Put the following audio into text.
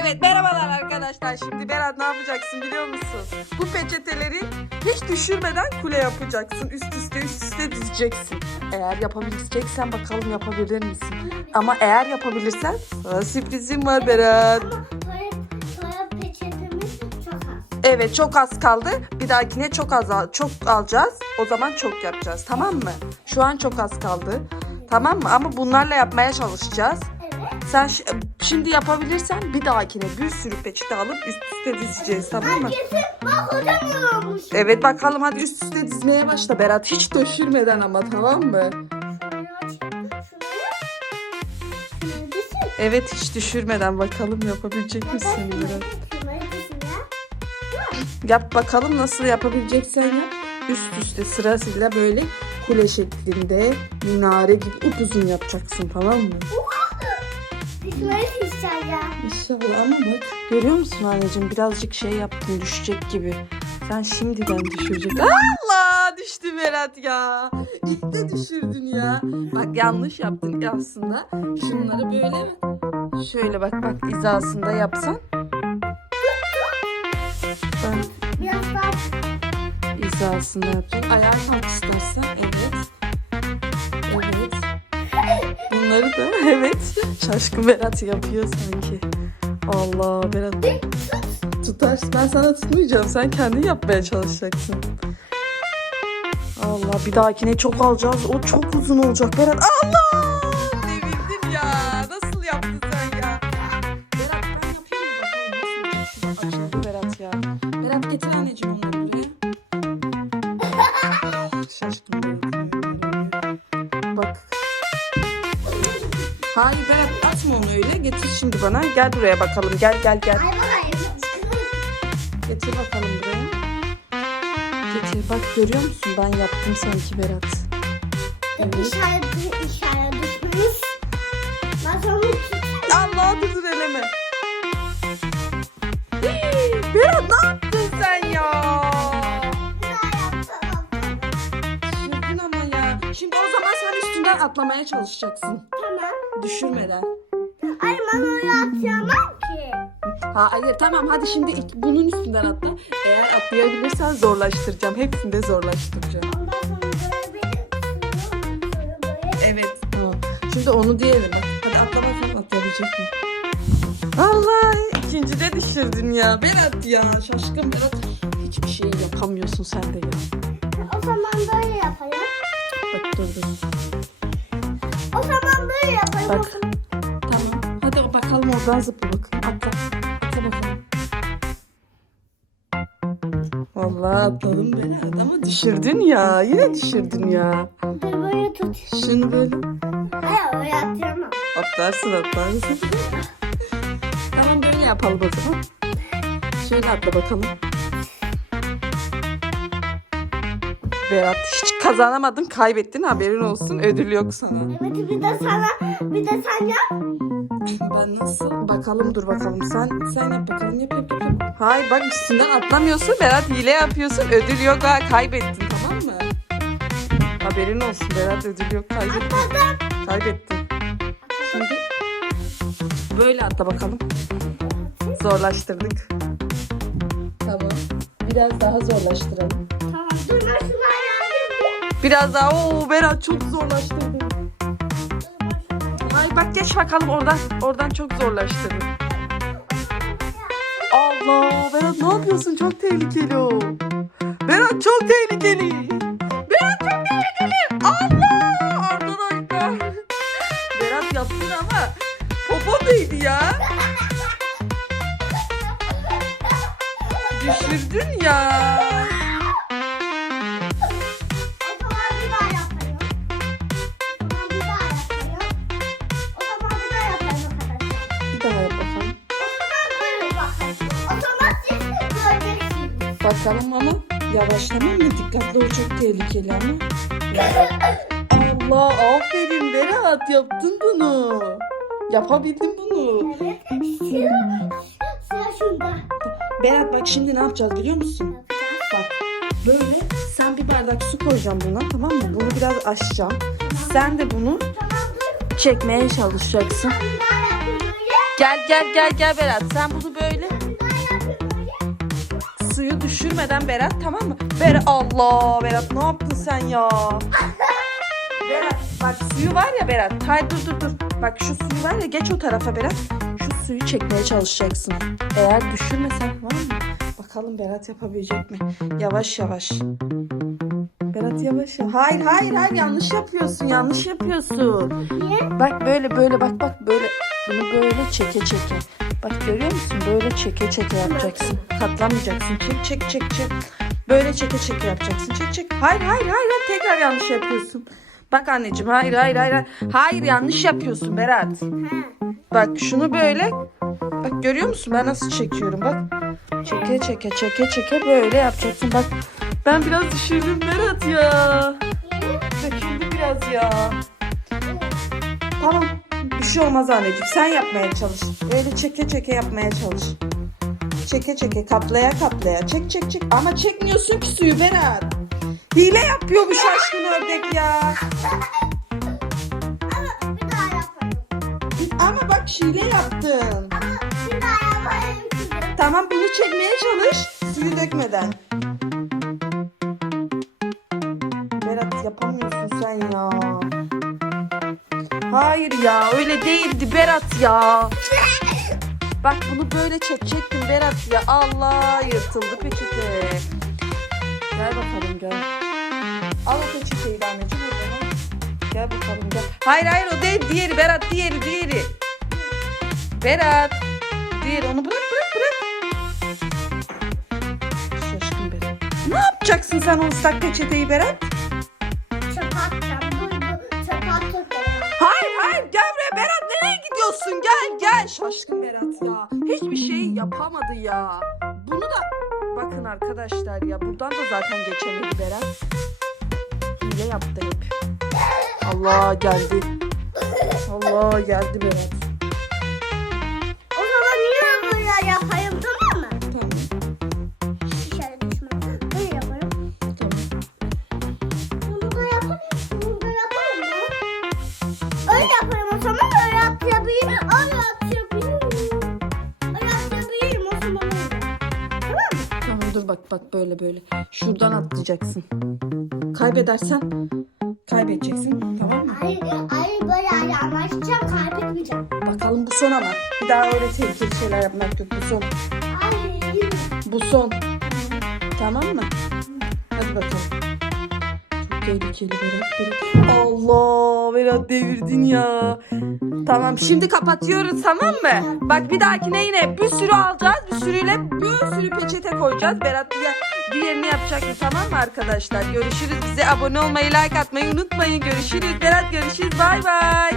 Evet merhabalar arkadaşlar. Şimdi Berat ne yapacaksın biliyor musun? Bu peçeteleri hiç düşürmeden kule yapacaksın. Üst üste üst üste dizeceksin. Eğer yapabileceksen bakalım yapabilir misin? Ama eğer yapabilirsen sana sürprizim var Berat. Evet çok az kaldı. Bir dahakine çok az al- çok alacağız. O zaman çok yapacağız. Tamam mı? Şu an çok az kaldı. Tamam mı? Ama bunlarla yapmaya çalışacağız. Sen şi- şimdi yapabilirsen bir dahakine bir sürü peçete alıp üst üste dizeceğiz tamam mı? Bak hocam yorulmuş. Evet bakalım hadi üst üste dizmeye başla Berat. Hiç döşürmeden ama tamam mı? Evet hiç düşürmeden bakalım yapabilecek misin Berat? Yap bakalım nasıl yapabileceksen yap. Üst üste sırasıyla böyle kule şeklinde minare gibi upuzun yapacaksın tamam mı? Düşmeyi ister ya. İnşallah ama bak görüyor musun anneciğim birazcık şey yaptın düşecek gibi. Sen şimdiden düşürecek. Allah düştü Berat ya. İlk düşürdün ya. Bak yanlış yaptın aslında. Şunları böyle şöyle bak bak hizasında yapsan. Ben Biraz daha hizasında yapacağım. Ayağa kalk istersen. Evet. Bunları da evet. Şaşkın Berat yapıyor sanki. Allah Berat. Tutar. Ben sana tutmayacağım. Sen kendin yapmaya çalışacaksın. Allah bir dahakine çok alacağız. O çok uzun olacak Berat. Allah! Öyle. Getir şimdi bana. Gel buraya bakalım. Gel gel gel. ay. Getir bakalım buraya. Getir bak görüyor musun? Ben yaptım sanki Berat. Evet. İşaret, işaret düşmüş. Sana tut. Allah dur eleme. Berat ne yaptın sen ya? Düşürdün ama ya. Şimdi o zaman sen üstünden atlamaya çalışacaksın. Tamam. Düşürmeden. Ay ben oraya atayamam ki. Ha, hayır tamam hadi şimdi ilk bunun üstünden atla. Eğer atlayabilirsen zorlaştıracağım. Hepsini de zorlaştıracağım. Ondan sonra böyle bir sonra böyle Evet. Tamam. Şimdi onu diyelim. Hadi atla bakalım atlayabilecek mi? Allah ikinci de düşürdün ya. Berat ya. Şaşkın Berat. Hiçbir şey yapamıyorsun sen de ya. O zaman böyle yapalım. Bak dur dur. O zaman böyle yapalım. Bak. Oradan zıpla bakın. Atla. Atla bakalım. Vallahi atladım Berat ama düşürdün ya. Yine düşürdün ya. Bir böyle tut. Şunu böyle. Ay oraya atayamam. Atlarsın atlarsın. tamam böyle yapalım o zaman. Şöyle atla bakalım. Berat hiç kazanamadın kaybettin haberin olsun ödül yok sana. Evet bir de sana bir de sen yap. Ben nasıl? Bakalım dur bakalım sen sen yap bakalım yap yap yap. Hayır bak üstünden atlamıyorsun Berat hile yapıyorsun ödül yok ha kaybettin tamam mı? Haberin olsun Berat ödül yok kaybettin. Kaybettin. Şimdi böyle atla bakalım. Zorlaştırdık. Tamam. Biraz daha zorlaştıralım. Tamam yardım Biraz daha. Oo Berat çok zorlaştırdın. Ay bak geç bakalım oradan. Oradan çok zorlaştırdın. Allah Berat ne yapıyorsun? Çok tehlikeli o. Berat çok tehlikeli. Berat çok tehlikeli. Allah arkadaşlar. Berat yaptın ama popo değdi ya. Düşürdün ya. Bakalım ama yavaşlama mı dikkatli ol çok tehlikeli ama. Allah aferin Berat yaptın bunu. Yapabildin bunu. Evet. Sıra. Berat bak şimdi ne yapacağız biliyor musun? Bak böyle sen bir bardak su koyacaksın buna tamam mı? Bunu biraz açacağım. Sen de bunu çekmeye çalışacaksın. Gel gel gel gel Berat. Sen bunu suyu düşürmeden Berat tamam mı? Berat Allah Berat ne yaptın sen ya? Berat bak suyu var ya Berat. Hayır dur dur dur. Bak şu suyu var ya geç o tarafa Berat. Şu suyu çekmeye çalışacaksın. Eğer düşürmesen var mı? Bakalım Berat yapabilecek mi? Yavaş yavaş. Berat yavaş yavaş. Hayır hayır hayır yanlış yapıyorsun yanlış yapıyorsun. Niye? Bak böyle böyle bak bak böyle bunu böyle çeke çeke. Bak görüyor musun? Böyle çeke çeke yapacaksın. Katlamayacaksın. Çek çek çek çek. Böyle çeke çeke yapacaksın. Çek çek. Hayır hayır hayır, tekrar yanlış yapıyorsun. Bak anneciğim hayır hayır hayır. Hayır, yanlış yapıyorsun Berat. Bak şunu böyle bak görüyor musun ben nasıl çekiyorum bak. Çeke çeke çeke çeke böyle yapacaksın bak. Ben biraz düşürdüm Berat ya. Döküldü biraz ya. Tamam. Bir şey olmaz anneciğim. Sen yapmaya çalış. Öyle çeke çeke yapmaya çalış. Çeke çeke katlaya katlaya. Çek çek çek. Ama çekmiyorsun ki suyu Berat. Hile yapıyor bu şaşkın ördek ya. Ama bir daha yaparım. Ama bak hile yaptın. Ama bir daha yaparım. Tamam bunu çekmeye çalış. Suyu dökmeden. Berat yapamıyorsun sen ya. Hayır ya öyle değildi Berat ya. Bak bunu böyle çekecektim Berat ya. Allah yırtıldı peçete. Gel bakalım gel. Al o peçeteyi de anneciğim. Gel bakalım gel. Hayır hayır o değil diğeri Berat diğeri diğeri. Berat. Diğeri onu bırak bırak bırak. Şaşkın Berat. Ne yapacaksın sen o ıslak peçeteyi Berat? Gidiyorsun gel gel. Şaşkın Berat ya. Hiçbir şey yapamadı ya. Bunu da bakın arkadaşlar ya buradan da zaten geçemedi Berat. Hile yaptı hep. Allah geldi. Allah geldi Berat. Bak böyle böyle. Şuradan atlayacaksın. Kaybedersen kaybedeceksin tamam mı? Hayır, hayır böyle hani anlaşacağım kaybetmeyeceğim. Bakalım bu son ama. Bir daha öyle tehlikeli şeyler yapmak yok. Bu son. Hayır. Bu son. Tamam mı? Hadi bakalım. Tehlikeli Berat. Allah Berat devirdin ya. Tamam şimdi kapatıyoruz tamam mı? Bak bir dahakine yine bir sürü alacağız. Bir sürüyle bir sürü peçete koyacağız. Berat diğer, diğerini yapacak mı tamam mı arkadaşlar? Görüşürüz. Bize abone olmayı, like atmayı unutmayın. Görüşürüz. Berat görüşürüz. Bay bay.